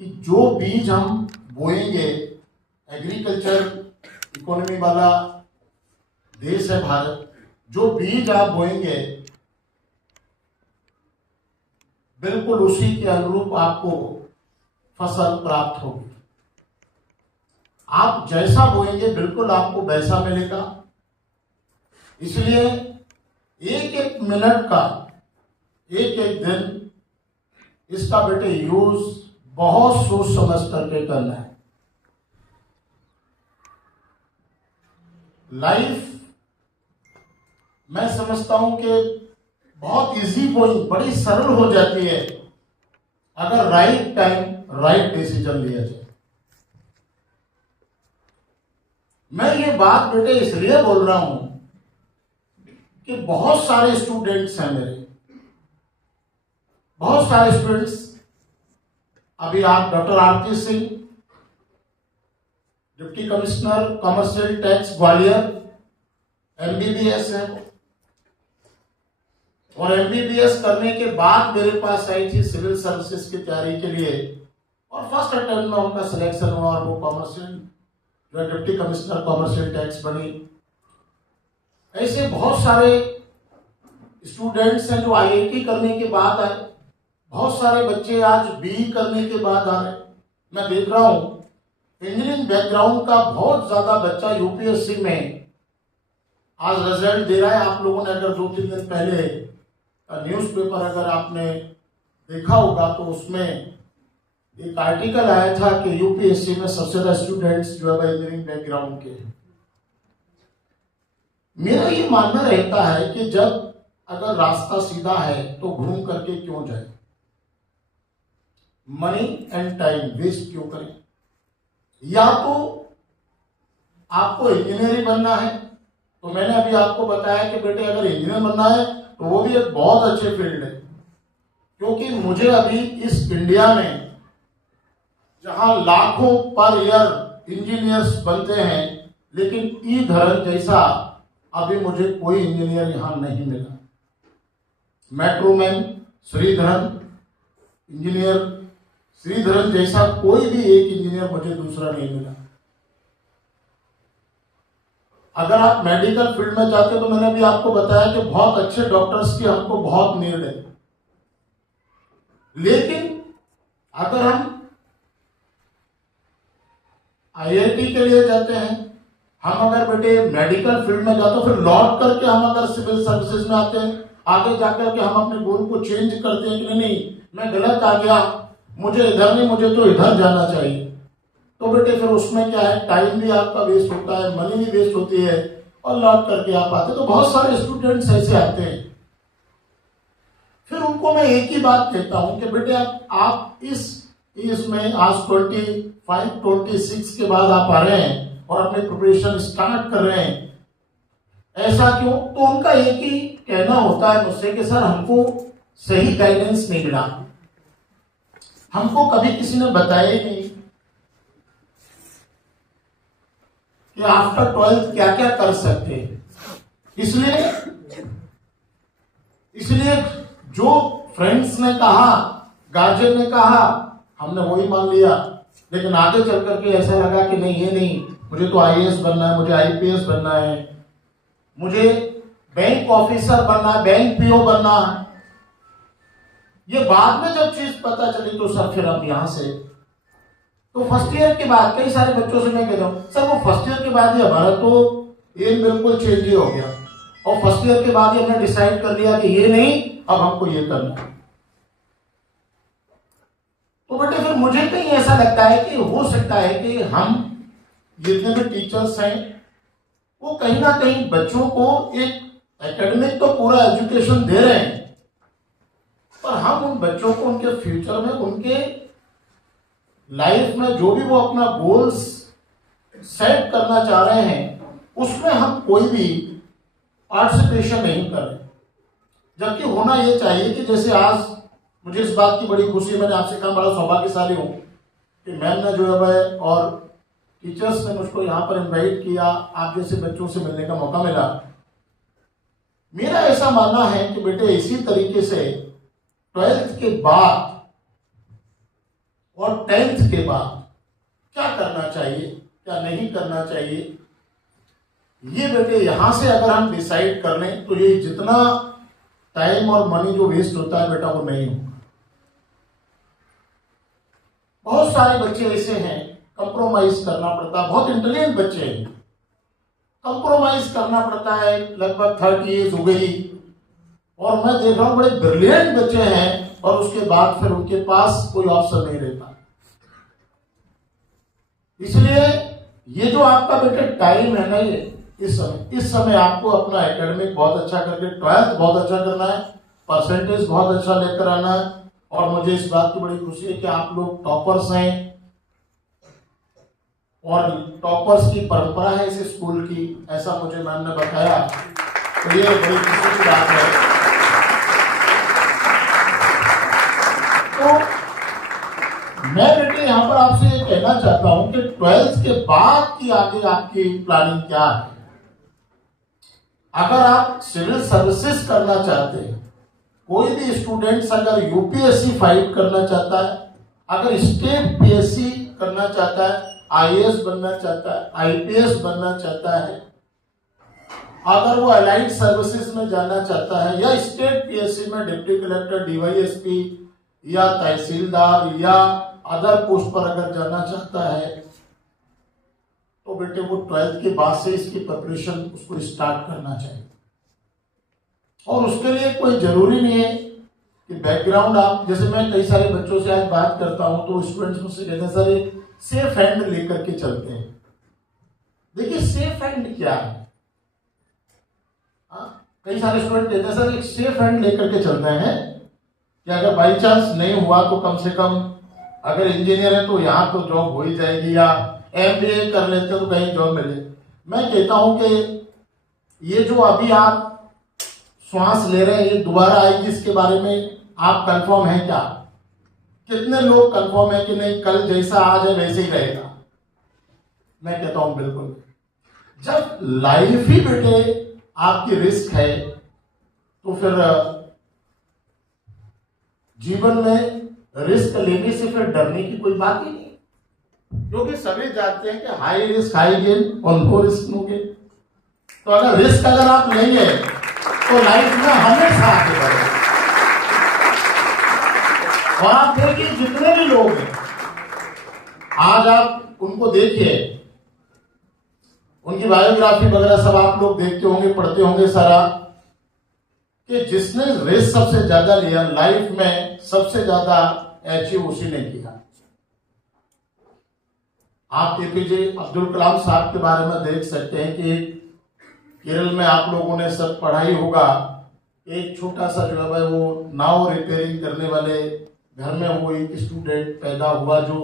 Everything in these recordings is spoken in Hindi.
कि जो बीज हम बोएंगे, एग्रीकल्चर इकोनॉमी वाला देश है भारत, जो बीज आप बोएंगे बिल्कुल उसी के अनुरूप आपको फसल प्राप्त होगी। आप जैसा बोएंगे बिल्कुल आपको वैसा मिलेगा। इसलिए एक एक मिनट का, एक एक दिन इसका बेटे यूज बहुत सोच समझ करके करना है। लाइफ मैं समझता हूं कि बहुत इजी गोइंग, बड़ी सरल हो जाती है अगर राइट टाइम राइट डिसीजन लिया जाए। मैं ये बात बेटे इसलिए बोल रहा हूं कि बहुत सारे स्टूडेंट्स हैं मेरे, बहुत सारे स्टूडेंट्स। अभी आप doctor Aarti Singh, deputy commissioner commercial tax Gwalior, MBBS है, और एमबीबीएस करने के बाद मेरे पास आई थी सिविल सर्विसेज की तैयारी के लिए, और फर्स्ट अटेम्प्ट में उनका सिलेक्शन हुआ और वो कमर्शियल जो डिप्टी कमिश्नर कमर्शियल टैक्स बनी। ऐसे बहुत सारे स्टूडेंट्स हैं जो आईआईटी करने के बाद आए, बहुत सारे बच्चे आज बीई करने के बाद आ रहे। मैं देख रहा हूं इंजीनियरिंग बैकग्राउंड का बहुत ज्यादा बच्चा यूपीएससी में आज रिजल्ट दे रहा है। आप लोगों ने अगर 2-3 दिन पहले न्यूज़पेपर अगर आपने देखा होगा तो उसमें एक आर्टिकल आया था कि यूपीएससी में सबसे ज्यादा स्टूडेंट्स जो है इंजीनियरिंग बैकग्राउंड के हैं। मेरा ये मानना रहता है कि जब अगर रास्ता सीधा है तो घूम करके क्यों जाए, मनी एंड टाइम वेस्ट क्यों करें। या तो आपको इंजीनियर बनना है तो मैंने अभी आपको बताया कि बेटे अगर इंजीनियर बनना है तो वो भी एक बहुत अच्छे फील्ड है, क्योंकि मुझे अभी इस इंडिया में जहां लाखों पर ईयर इंजीनियर्स बनते हैं, लेकिन ई धरन जैसा अभी मुझे कोई इंजीनियर यहां नहीं मिला। मेट्रोमैन श्रीधरन इंजीनियर, श्रीधरन जैसा कोई भी एक इंजीनियर मुझे दूसरा नहीं मिला। अगर आप मेडिकल फील्ड में जाते तो मैंने भी आपको बताया कि बहुत अच्छे डॉक्टर्स की हमको बहुत नीड है, लेकिन अगर हम आईआईटी के लिए जाते हैं, हम अगर बेटे मेडिकल फील्ड में जाते तो फिर लौट करके हम अगर सिविल सर्विसेज में आते हैं, आगे जाकर के हम अपने गोल को चेंज करते हैं कि नहीं मैं गलत आ गया, मुझे इधर नहीं, मुझे तो इधर जाना चाहिए। तो बेटे फिर उसमें क्या है, टाइम भी आपका वेस्ट होता है, मनी भी वेस्ट होती है, और लौट करके आप आते। तो बहुत सारे स्टूडेंट्स ऐसे आते हैं। फिर उनको मैं एक ही बात कहता हूं कि बेटे आप इसमें आज 25-26 के बाद आप आ रहे हैं और अपने प्रिपरेशन स्टार्ट कर रहे हैं, ऐसा क्यों? तो उनका एक ही कहना होता है मुझसे कि सर हमको सही गाइडेंस नहीं मिला, हमको कभी किसी ने बताया ही नहीं कि आफ्टर 12th क्या क्या कर सकते हैं। इसलिए जो फ्रेंड्स ने कहा, गार्जियन ने कहा, हमने वही मान लिया, लेकिन आगे चल करके ऐसा लगा कि नहीं, ये नहीं, मुझे तो आईएएस बनना है, मुझे आईपीएस बनना है, मुझे बैंक ऑफिसर बनना है, बैंक पीओ बनना है। ये बाद में जब चीज पता चली तो सर फिर अब यहां से तो फर्स्ट ईयर के बाद कई सारे बच्चों से मैं कहता हूं सर वो फर्स्ट ईयर के बाद ही हमारा तो एम बिल्कुल चेंज ही हो गया, और फर्स्ट ईयर के बाद ही हमने डिसाइड कर लिया कि ये नहीं, अब हमको ये करना है। तो बेटे फिर मुझे कहीं ऐसा लगता है कि हो सकता है कि हम जितने भी टीचर्स हैं वो कहीं ना कहीं बच्चों को एक एकेडमिक तो पूरा एजुकेशन दे रहे हैं, पर हम उन बच्चों को उनके फ्यूचर में, उनके लाइफ में जो भी वो अपना गोल्स सेट करना चाह रहे हैं उसमें हम कोई भी पार्टिसिपेशन नहीं कर रहे। जबकि होना ये चाहिए कि जैसे आज मुझे इस बात की बड़ी खुशी है, मैंने आपसे कहा बड़ा सौभाग्यशाली हूं कि मैम ने जो है वह और टीचर्स ने मुझको यहाँ पर इनवाइट किया, आप जैसे बच्चों से मिलने का मौका मिला। मेरा ऐसा मानना है कि बेटे इसी तरीके से 12th के बाद और 10th के बाद क्या करना चाहिए, क्या नहीं करना चाहिए, ये बेटे यहां से अगर हम डिसाइड कर लें तो ये जितना टाइम और मनी जो वेस्ट होता है बेटा वो नहीं होगा। बहुत सारे बच्चे ऐसे हैं कंप्रोमाइज करना पड़ता है, बहुत इंटेलिजेंट बच्चे हैं, कंप्रोमाइज करना पड़ता है, लगभग 30 एज हो गई और मैं देख रहा हूं बड़े ब्रिलियंट बच्चे हैं और उसके बाद फिर उनके पास कोई ऑप्शन नहीं रहता। इसलिए ये जो आपका बेटे टाइम है ना, ये इस समय आपको अपना एकेडमिक बहुत अच्छा करके 12th बहुत अच्छा करना है, परसेंटेज बहुत अच्छा लेकर आना है। और मुझे इस बात की बड़ी खुशी है कि आप लोग टॉपर्स हैं और टॉपर्स की परंपरा है इस स्कूल की, ऐसा मुझे मैम ने बताया, तो ये बड़ी खुशी की बात है। तो मैं बेटे यहाँ पर आपसे ये कहना चाहता हूं कि 12th के बाद की आगे आपकी प्लानिंग क्या है। अगर आप सिविल सर्विसेज करना चाहते हैं, कोई भी स्टूडेंट्स अगर यूपीएससी फाइट करना चाहता है, अगर स्टेट पीएससी करना चाहता है, आईएएस बनना चाहता है, आईपीएस बनना चाहता है, अगर वो अलाइड सर्विसेज में जाना चाहता है या स्टेट पीएससी में डिप्टी कलेक्टर, डीवाईएसपी या तहसीलदार या अदर पोस्ट पर अगर जाना चाहता है, तो बेटे वो 12th के बाद से इसकी प्रिपरेशन उसको स्टार्ट करना चाहिए। और उसके लिए कोई जरूरी नहीं है कि बैकग्राउंड आप, जैसे मैं कई सारे बच्चों से आज बात करता हूं तो स्टूडेंट्स मुझसे कहते हैं सर एक सेफ हैंड लेकर के चलते हैं। देखिए सेफ हैंड क्या है, कई सारे स्टूडेंट कहते हैं सर एक सेफ हैंड लेकर के चलते हैं कि अगर बाई चांस नहीं हुआ तो कम से कम अगर इंजीनियर है तो यहाँ तो जॉब हो ही जाएगी, या एमबीए कर लेते तो कहीं जॉब मिले। मैं कहता हूं कि ये जो अभी आप श्वास ले रहे हैं ये दोबारा आएगी, इसके बारे में आप कंफर्म हैं क्या? कितने लोग कंफर्म है कि नहीं कल जैसा आज है वैसे ही रहेगा? मैं कहता हूं बिल्कुल। जब लाइफ ही बेटे आपकी रिस्क है तो फिर जीवन में रिस्क लेने से फिर डरने की कोई बात ही नहीं, क्योंकि सभी जानते हैं कि हाई रिस्क हाई गेन और नो रिस्क नो गेन। तो अगर रिस्क अगर आप लेंगे तो लाइफ में हमेशा आगे बढ़ेगा। और आप देखिए जितने भी लोग हैं आज आप उनको देखिए, उनकी बायोग्राफी वगैरह सब आप लोग देखते होंगे, पढ़ते होंगे सारा, कि जिसने रिस्क सबसे ज्यादा लिया लाइफ में सबसे ज्यादा अचीव उसी ने किया। आप एपीजे अब्दुल कलाम साहब के बारे में देख सकते हैं कि केरल में आप लोगों ने सब पढ़ाई होगा, एक छोटा सा जो है वो नाव रिपेयरिंग करने वाले घर में वो एक स्टूडेंट पैदा हुआ जो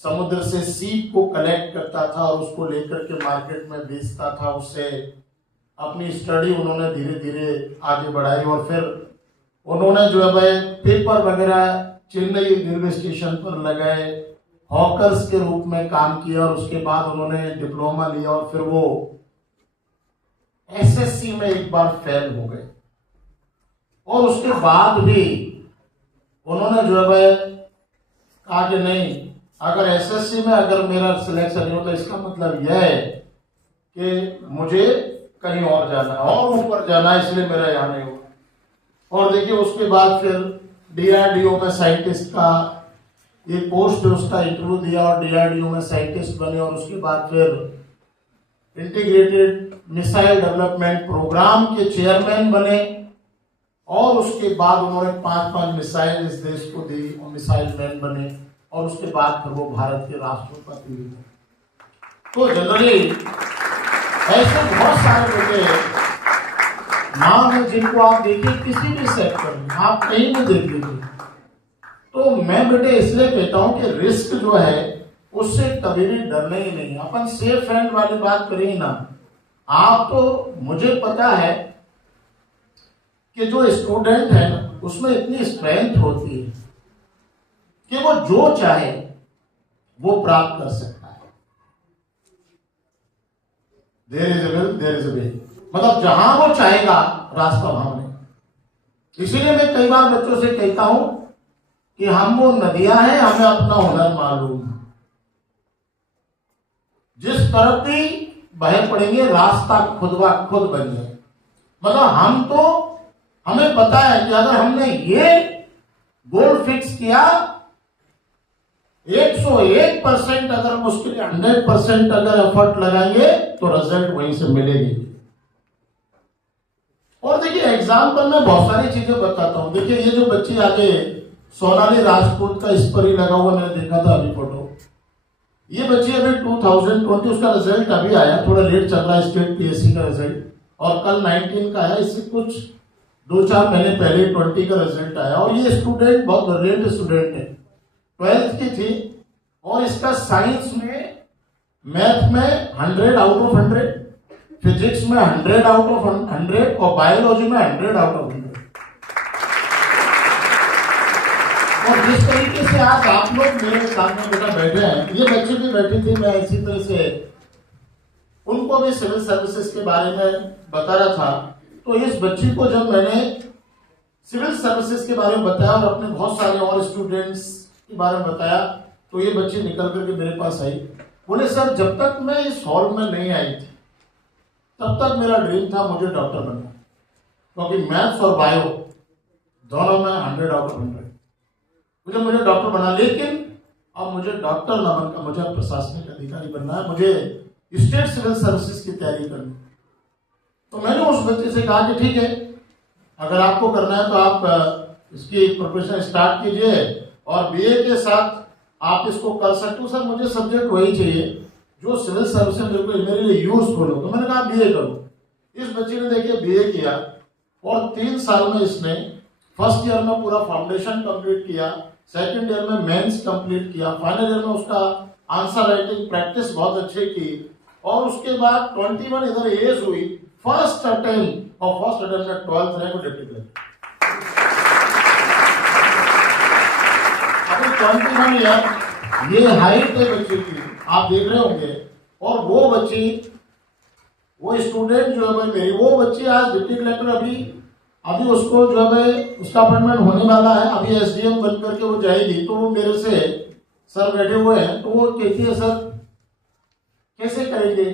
समुद्र से सीप को कलेक्ट करता था और उसको लेकर के मार्केट में बेचता था। उससे अपनी स्टडी उन्होंने धीरे धीरे आगे बढ़ाई और फिर उन्होंने जो है पेपर वगैरह चेन्नई रेलवे स्टेशन पर लगाए, हॉकर्स के रूप में काम किया और उसके बाद उन्होंने डिप्लोमा लिया और फिर वो एसएससी में एक बार फेल हो गए और उसके बाद भी उन्होंने जो है कहा कि नहीं, अगर एसएससी में अगर मेरा सिलेक्शन नहीं होता इसका मतलब यह है कि मुझे कहीं और जाना है और ऊपर जाना है, इसलिए मेरा यहाँ नहीं होगा। और देखिए उसके बाद फिर डीआरडीओ में साइंटिस्ट का एक पोस्ट है, उसका इंटरव्यू दिया और डीआरडीओ में साइंटिस्ट बने और उसके बाद फिर इंटीग्रेटेड मिसाइल डेवलपमेंट प्रोग्राम के चेयरमैन बने और उसके बाद उन्होंने 5 मिसाइल इस देश को दी और मिसाइल मैन बने और उसके बाद फिर वो भारत के राष्ट्रपति हुए। तो जनरली ऐसे बहुत सारे बेटे नाम है जिनको आप देखिए किसी भी सेक्टर में आप कहीं भी देख लीजिए। तो मैं बेटे इसलिए कहता हूं कि रिस्क जो है उससे कभी भी डरना ही नहीं। अपन सेफ हैंड वाली बात करें ना, आप तो मुझे पता है कि जो स्टूडेंट है ना उसमें इतनी स्ट्रेंथ होती है कि वो जो चाहे वो प्राप्त कर सकता है। There is a will there is a way, मतलब जहां वो चाहेगा रास्ता वहां नहीं। इसीलिए मैं कई बार बच्चों से कहता हूं कि हम वो नदियां हैं, हमें अपना हुनर मालूम है, जिस तरफ भी बह पड़ेंगे रास्ता खुद ब खुद बन जाए। मतलब हमें पता है कि अगर हमने ये गोल फिक्स किया, 101% अगर मुश्किल 100% अगर एफर्ट लगाएंगे तो रिजल्ट वहीं से मिलेगी। और देखिए एग्जाम्पल में बहुत सारी चीजें बताता हूं। देखिए ये जो बच्ची आगे सोनाली राजपूत का इस पर ही लगा हुआ मैंने देखा था अभी फोटो। ये बच्ची अभी 2020 उसका रिजल्ट अभी आया, थोड़ा लेट चल रहा है स्टेट पीएससी का रिजल्ट, और कल 19 का है, इससे कुछ 2-4 महीने पहले 20 का रिजल्ट आया। और ये स्टूडेंट बहुत ब्रिलियंट स्टूडेंट है, 12th की थी, और इसका साइंस में, मैथ में 100 आउट ऑफ 100, फिजिक्स में 100 आउट ऑफ 100 और बायोलॉजी में 100 आउट ऑफ 100। और जिस तरीके से आज आप लोग मेरे सामने बेटा बैठे हैं, ये बच्ची भी बैठी थी, मैं इसी तरह से उनको भी सिविल सर्विसेज के बारे में बता रहा था। तो इस बच्ची को जब मैंने सिविल सर्विसेज के बारे में बताया और अपने बहुत सारे और स्टूडेंट्स के बारे में बताया, तो ये बच्ची निकल करके मेरे पास आई, बोले सर जब तक मैं इस हॉल में नहीं आई थी तब तक मेरा ड्रीम था मुझे डॉक्टर बनना, क्योंकि मैथ्स और बायो दोनों में 100 आउट ऑफ 100 मुझे डॉक्टर बना। लेकिन अब मुझे डॉक्टर न बनकर मुझे प्रशासनिक अधिकारी बनना है, मुझे स्टेट सिविल सर्विसेज की तैयारी करनी। तो मैंने उस बच्चे से कहा कि ठीक है, अगर आपको करना है तो आप इसकी प्रोफेशन स्टार्ट कीजिए और बीए के साथ आप इसको कर सकते हो। सर मुझे सब्जेक्ट वही चाहिए जो सिविल सर्विस मेरे लिए यूजफुल हो। तो मैंने कहा बीए करो। इस बच्चे ने देखिए बीए किया और 3 साल में इसने फर्स्ट ईयर में पूरा फाउंडेशन कंप्लीट किया, सेकंड ईयर में मेंस कंप्लीट किया, फाइनल ईयर में उसका आंसर राइटिंग प्रैक्टिस बहुत अच्छी की, और उसके बाद 21 इधर एज हुई, फर्स्ट अटेम्प्ट में 12th रैंक डिप्टी कलेक्टर। अभी 21 ईयर ये हाइट है बच्चे की, आप देख रहे होंगे। और वो बच्ची, वो स्टूडेंट जो है भाई मेरी, वो बच्ची आज डिप्टी कलेक्टर अभी उसको जो है उसका अपॉइंटमेंट होने वाला है, अभी एसडीएम बन करके वो जाएगी। तो वो मेरे से सर बैठे हुए हैं, तो वो कहती है सर कैसे करेंगे,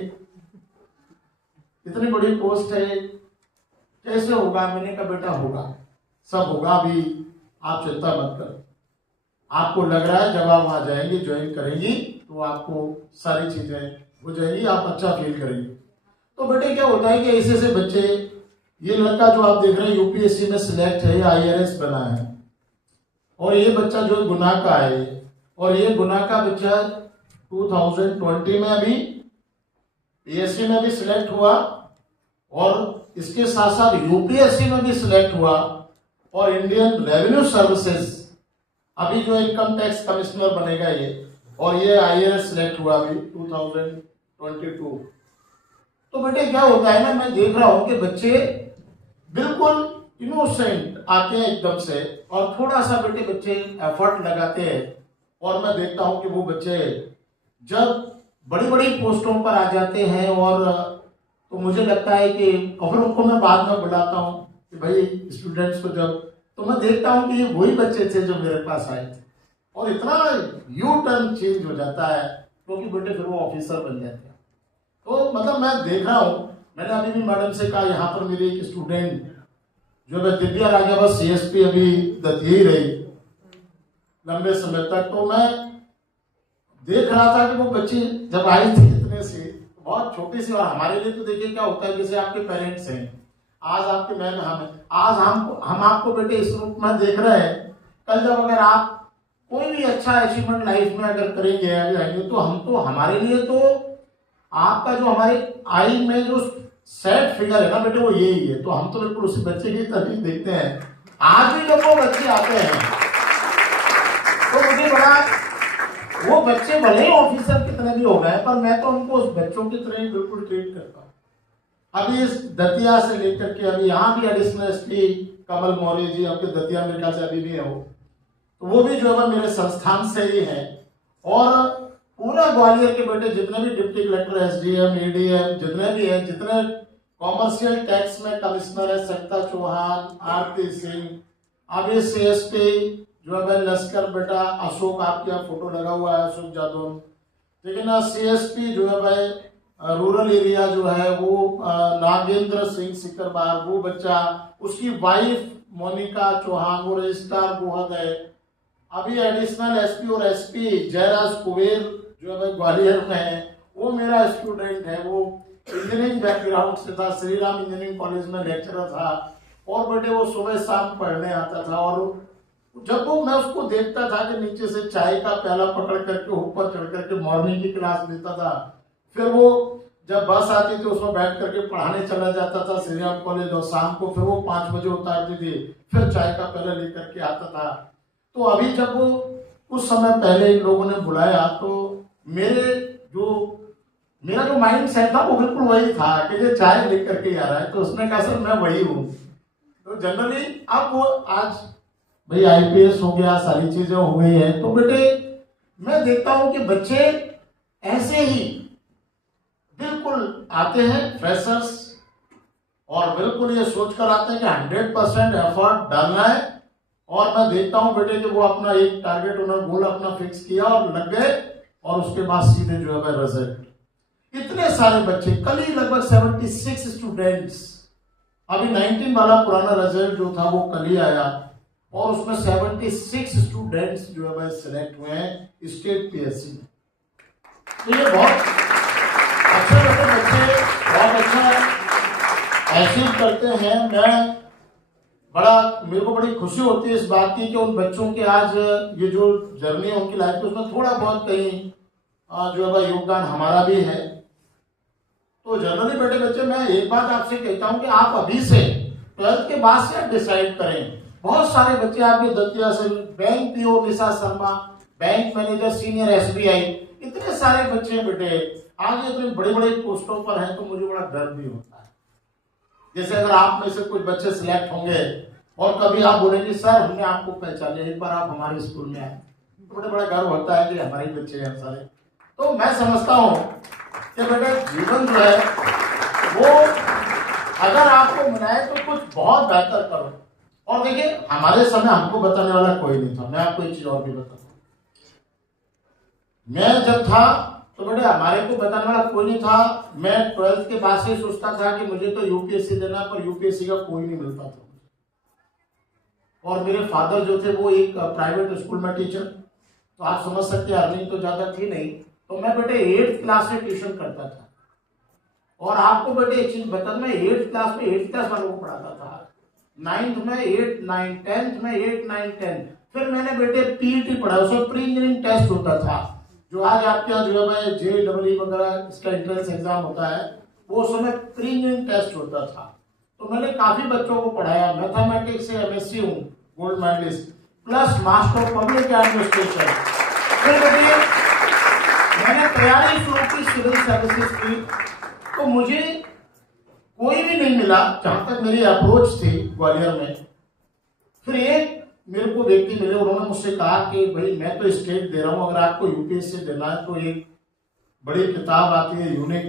इतनी बड़ी पोस्ट है, कैसे होगा। मैंने कहा बेटा होगा, सब होगा, अभी आप चिंता मत कर। आपको लग रहा है जब आप वहां जाएंगे, ज्वाइन करेंगी, तो आपको सारी चीजें हो जाएंगी, आप अच्छा फील करेंगे। तो बेटे क्या होता है कि ऐसे बच्चे, ये लड़का जो आप देख रहे हैं यूपीएससी में सिलेक्ट है, आईआरएस बना है, और ये बच्चा जो गुना का है, और ये गुना का बच्चा 2020 में अभी पीएससी में भी सिलेक्ट हुआ, और इसके साथ साथ यूपीएससी में भी सिलेक्ट हुआ, और इंडियन रेवेन्यू सर्विसेज अभी जो इनकम टैक्स कमिश्नर बनेगा ये, और ये आईएएस सिलेक्ट हुआ अभी 2022। तो बेटे क्या होता है ना, मैं देख रहा हूं कि बच्चे बिल्कुल इनोसेंट आते हैं एकदम से, और थोड़ा सा बेटे बच्चे एफर्ट लगाते हैं, और मैं देखता हूं कि वो बच्चे जब बड़ी बड़ी पोस्टों पर आ जाते हैं, और तो मुझे लगता है कि और उनको मैं बाद में बुलाता हूं कि भाई स्टूडेंट्स को, जब तो मैं देखता हूं कि ये वही बच्चे थे जो मेरे पास आए थे, और इतना यू टर्न चेंज हो जाता है, क्योंकि बेटे फिर वो ऑफिसर बन जाते हैं। तो मतलब मैं देख रहा हूं, मैंने अभी भी मैडम से कहा, यहाँ पर मेरी एक स्टूडेंट जो मैं दिव्या राजा बस सीएसपी अभी दतिया ही रही लंबे समय तक, तो मैं देख रहा था कि वो बच्ची जब आई थी इतने से बहुत छोटी सी, और हमारे लिए तो देखिए क्या होता है, जैसे आपके पेरेंट्स हैं, आज आपके मैम हम, आज हम आपको बेटे इस रूप में देख रहे हैं, कल जब अगर आप कोई भी अच्छा अचीवमेंट लाइफ में अगर करेंगे तो हम तो, हमारे लिए तो आपका जो हमारे आई में जो सेट फिगर है ना बेटे, वो यही है। तो हम तो बिल्कुल उसी बच्चे की तरह देखते हैं। आज भी जब वो बच्चे आते हैं तो मुझे बड़ा, वो बच्चे भले ही ऑफिसर कितने भी हो गए, पर मैं तो उनको उस बच्चों की तरह ही बिल्कुल ट्रीट करता हूँ। अभी इस दतिया से लेकर के अभी यहाँ भी एडिशनल एसपी कमल मौर्य जी आपके दतिया में से अभी भी हो, तो वो भी जो है मेरे संस्थान से ही है। और पूरा ग्वालियर के बेटे जितने भी डिप्टी कलेक्टर, एसडीएम, एडीएम जितने भी हैं, जितने कॉमर्शियल टैक्स में कमिश्नर है, सत्ता चौहान, आरती सिंह, अभी सीएसपी जो है भाई लश्कर बेटा अशोक, आपके यहाँ फोटो लगा हुआ है अशोक जादव। ठीक है ना। CSP जो है भाई रूरल एरिया जो है वो नागेंद्र सिंह सिकरबार, वो बच्चा, उसकी वाइफ मोनिका चौहान, वो रजिस्ट्रार गोहद है। अभी एडिशनल SP और SP जयराज कुबेर जो है भाई ग्वालियर में है, वो मेरा स्टूडेंट है। वो इंजीनियरिंग बैकग्राउंड से था, श्री राम इंजीनियरिंग कॉलेज में लेक्चरर था, और बेटे वो सुबह शाम पढ़ने आता था। और जब वो मैं उसको देखता था कि नीचे से चाय का प्याला पकड़ करके ऊपर चढ़ करके मॉर्निंग की क्लास लेता था, फिर वो जब बस आती थी उसमें बैठ करके पढ़ाने चला जाता था श्री राम कॉलेज, और शाम को फिर वो 5 बजे उतारती थी, फिर चाय का प्याला लेकर के आता था। तो अभी जब वो कुछ समय पहले इन लोगों ने बुलाया तो मेरा जो माइंड सेट था वो बिल्कुल वही था कि ये चाय लेकर के आ रहा है। तो उसने कहा सर मैं वही हूँ। तो जनरली अब वो आज भाई IPS हो गया, सारी चीजें हो गई है, तो बेटे मैं देखता हूं कि बच्चे ऐसे ही बिल्कुल आते हैं फ्रेशर्स, और बिल्कुल ये सोचकर आते हैं कि 100% एफर्ट डालना है। और मैं देखता हूं बेटे कि वो अपना एक टारगेट, उन्होंने गोल अपना फिक्स किया और लग गए, और उसके बाद सीधे जो है रिजल्ट। इतने सारे बच्चे, कल ही लगभग 76 स्टूडेंट्स, अभी 19 वाला पुराना रिजल्ट जो था वो कल ही आया, और उसमें 76 स्टूडेंट्स जो है सिलेक्ट हुए हैं स्टेट PSC में। तो ये बहुत अच्छे बच्चे बहुत अच्छा अचीव करते हैं। मेरे को बड़ी खुशी होती है इस बात की कि उन बच्चों के आज ये जो जर्नी है उनकी लाइफ की, उसमें थोड़ा बहुत कहीं जो है योगदान हमारा भी है। तो जनरली बेटे बच्चे, मैं एक बात आपसे कहता हूं कि आप अभी से 12th के बाद से डिसाइड करें। बहुत सारे बच्चे आपके दतिया से, bank PO Nisha Sharma, bank manager senior SBI, इतने सारे बच्चे बेटे आज इतने बड़े बड़े पोस्टों पर हैं, तो मुझे बड़ा डर भी होता है। जैसे अगर आप में से कुछ बच्चे सिलेक्ट होंगे और कभी आप बोलेंगे सर हमने आपको पहचाने, एक बार आप हमारे स्कूल में आए, तो बड़ा बड़ा गर्व होता है कि हमारे बच्चे हैं सारे। तो मैं समझता हूँ कि बेटा जीवन जो है वो अगर आपको मिला है तो कुछ बहुत बेहतर करो। और देखिए हमारे समय हमको बताने वाला कोई नहीं था। मैं आपको एक चीज और भी बताता हूँ, मैं जब था तो बेटे हमारे को बताने वाला कोई नहीं था। मैं 12th के बाद से सोचता था कि मुझे तो UPSC देना, पर UPSC का कोई नहीं मिलता था। और मेरे फादर जो थे वो एक प्राइवेट स्कूल में टीचर, तो आप समझ सकते हैं अर्निंग तो ज्यादा थी नहीं। तो मैं बेटे 8th क्लास में ट्यूशन करता था। और आपको बेटे एक चीज बता, मैं 8th क्लास में 8th क्लास वालों को पढ़ाता था, 9th में 8, 9, 10th में 8, 9, 10। फिर मैंने बेटे PET पढ़ा, उसमें प्री इंजीनियरिंग टेस्ट होता था, जो आज आपके यहाँ जो है JEE वगैरह इसका एंट्रेंस एग्जाम होता है, वो समय प्री इंजीनियरिंग टेस्ट होता था। तो मैंने काफी बच्चों को पढ़ाया। मैथमेटिक्स से MSc हूँ, gold medallist, plus master of public administration. फिर बेटे मैंने तैयारी शुरू की सिविल सर्विसेज की, तो मुझे कोई भी नहीं मिला जहां तक मेरी अप्रोच थी ग्वालियर में। फिर एक मेरे को व्यक्ति मिले, उन्होंने मुझसे कहा कि भाई मैं तो स्टेट दे रहा हूं, अगर आपको UPSC देना है तो एक बड़ी किताब आती है, यूनिक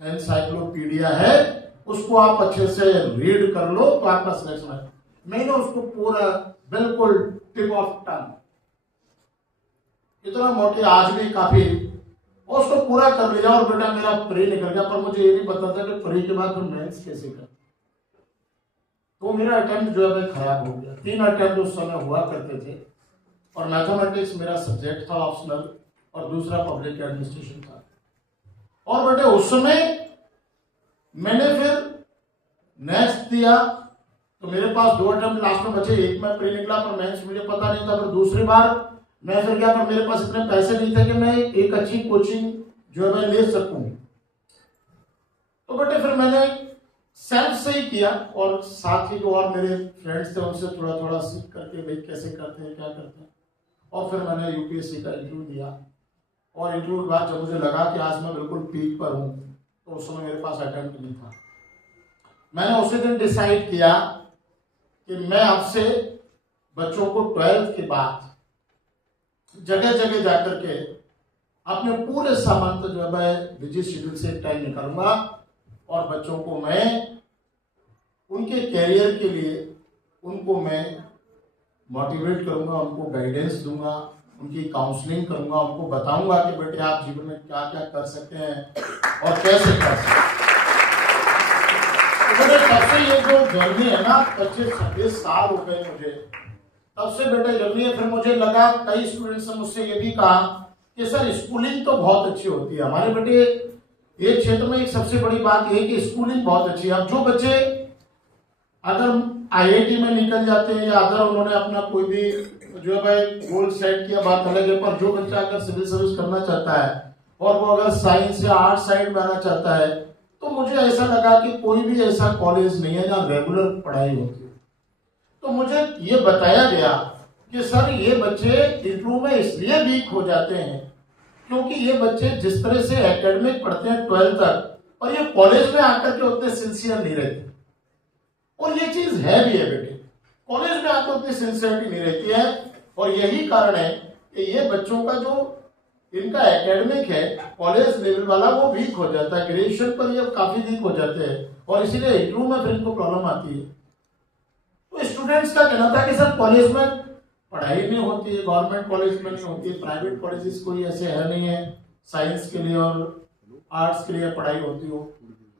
एनसाइक्लोपीडिया है, उसको आप अच्छे से रीड कर लो तो आपका सिलेक्शन है। मैंने उसको पूरा बिल्कुल टिप ऑफ टंग, इतना मोटे आज भी काफी, और उसको पूरा कर लिया और बेटा मेरा प्री निकल गया। पर मुझे ये नहीं पता था कि प्री के बाद फिर मेंस कैसे कर। तो मेरा अटेम्प्ट जो है खराब हो गया। 3 अटेम्प्ट उस समय हुआ करते थे, और मैथमेटिक्स मेरा सब्जेक्ट था ऑप्शनल, और दूसरा पब्लिक एडमिनिस्ट्रेशन था। और बेटे उस समय मैंने फिर नेक्स्ट दिया, तो मेरे पास 2 अटेम्प्ट लास्ट में बचे, एक में प्री निकला पर मेंस मुझे पता नहीं था। फिर दूसरी बार मैं फिर गया, पर मेरे पास इतने पैसे नहीं थे कि मैं एक अच्छी कोचिंग जो है मैं ले सकूं। तो बेटे फिर मैंने सेल्फ से ही किया, और साथ ही जो और मेरे फ्रेंड्स थे उनसे थोड़ा थोड़ा सीख करके भाई कैसे करते हैं क्या करते हैं। और फिर मैंने UPSC का इंटरव्यू दिया, और इंटरव्यू के बाद जब मुझे लगा कि आज मैं बिल्कुल पीक पर हूँ, तो उस समय मेरे पास अटेम्प्ट नहीं था। मैंने उसी दिन डिसाइड किया कि मैं आपसे बच्चों को 12th के बाद जगह जगह जाकर के अपने पूरे सामान जो है मैं बिजी शेड्यूल से टाइम निकालूंगा, और बच्चों को मैं उनके कैरियर के लिए उनको मैं मोटिवेट करूंगा, उनको गाइडेंस दूंगा, उनकी काउंसलिंग करूंगा, उनको बताऊंगा कि बेटे आप जीवन में क्या क्या कर सकते हैं और कैसे कर सकते हैं। तो बेटे तब से ये जो जर्नी है ना, 25-26 साल हो गए मुझे, तब से बेटे जर्नी है। फिर मुझे लगा, कई स्टूडेंट्स ने मुझसे ये भी कहा कि सर स्कूलिंग तो बहुत अच्छी होती है हमारे बेटे, एक क्षेत्र में एक सबसे बड़ी बात यह कि स्कूलिंग बहुत अच्छी है। अब जो बच्चे अगर आईआईटी में निकल जाते हैं या अगर उन्होंने अपना कोई भी जो है भाई गोल सेट किया, बात अलग है, पर जो बच्चा अगर सिविल सर्विस करना चाहता है और वो अगर साइंस या आर्ट साइड में आना चाहता है, तो मुझे ऐसा लगा कि कोई भी ऐसा कॉलेज नहीं है जहाँ रेगुलर पढ़ाई होती है। तो मुझे ये बताया गया कि सर ये बच्चे इंटरव्यू में इसलिए वीक हो जाते हैं क्योंकि ये बच्चे जिस तरह से एकेडमिक पढ़ते हैं 12th तक, और ये कॉलेज में आकर के उतने सिंसियर नहीं रहते। और ये चीज है भी है बेटे, कॉलेज में आकर उतनी सिंसियरिटी नहीं रहती है, और यही कारण है कि ये बच्चों का जो इनका एकेडमिक है कॉलेज लेवल वाला वो वीक हो जाता है, ग्रेजुएशन पर ये काफी वीक हो जाते हैं, और इसीलिए इंटरव्यू में फिर इनको प्रॉब्लम आती है। तो स्टूडेंट्स का कहना था कि सर कॉलेज में पढ़ाई नहीं होती है, गवर्नमेंट कॉलेज में नहीं होती है, प्राइवेट कॉलेजेस कोई ऐसे है नहीं है साइंस के लिए और आर्ट्स के लिए पढ़ाई होती हो।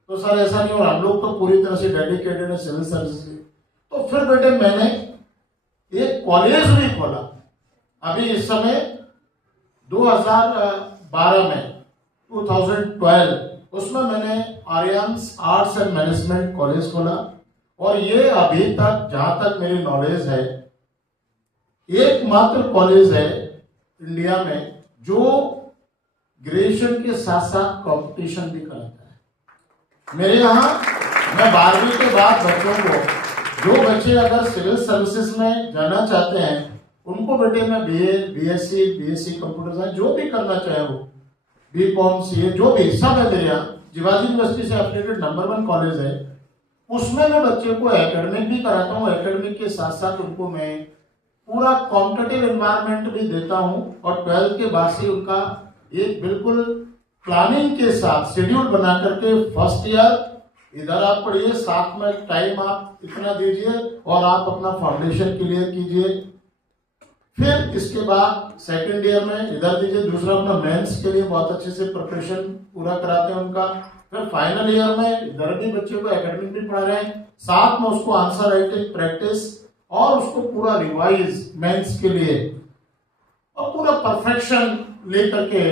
तो सर ऐसा नहीं, और हम लोग तो पूरी तरह से डेडिकेटेड है सिविल सर्विस के। तो फिर बेटे मैंने एक कॉलेज भी खोला अभी इस समय 2012 में 2012, उसमें मैंने Aryans arts and management college खोला, और ये अभी तक जहां तक मेरी नॉलेज है एकमात्र कॉलेज है इंडिया में जो ग्रेजुएशन के साथ साथ कंपटीशन भी कराता है। मेरे यहाँ मैं 12वीं के बाद बच्चों को, जो बच्चे अगर सिविल सर्विसेज में जाना चाहते हैं उनको बेटे मैं बीए, बीएससी कंप्यूटर साइंस जो भी करना चाहे वो, बीकॉम, सीए जो भी सब है मेरे यहाँ। जिवाजी यूनिवर्सिटी से एफिलिएटेड नंबर 1 कॉलेज है, उसमें मैं बच्चे को एकेडमिक भी कराता हूँ, एकेडमिक के साथ साथ उनको मैं पूरा कॉम्पिटिटिव एनवायरनमेंट भी देता हूँ, और 12th के बाद से उनका एक बिल्कुल प्लानिंग के साथ शेड्यूल बना करके फर्स्ट ईयर इधर आप पढ़िए, साथ में टाइम आप इतना दीजिए और आप अपना फाउंडेशन क्लियर कीजिए, फिर इसके बाद सेकेंड ईयर में इधर दीजिए, दूसरा अपना मेंस के लिए बहुत अच्छे से प्रिपरेशन पूरा कराते हैं उनका, फिर फाइनल ईयर में इधर भी बच्चे को एकेडमिक भी पढ़ा रहे हैं, साथ में उसको आंसर राइटिंग प्रैक्टिस और उसको पूरा रिवाइज मेंस के लिए, और पूरा परफेक्शन लेकर के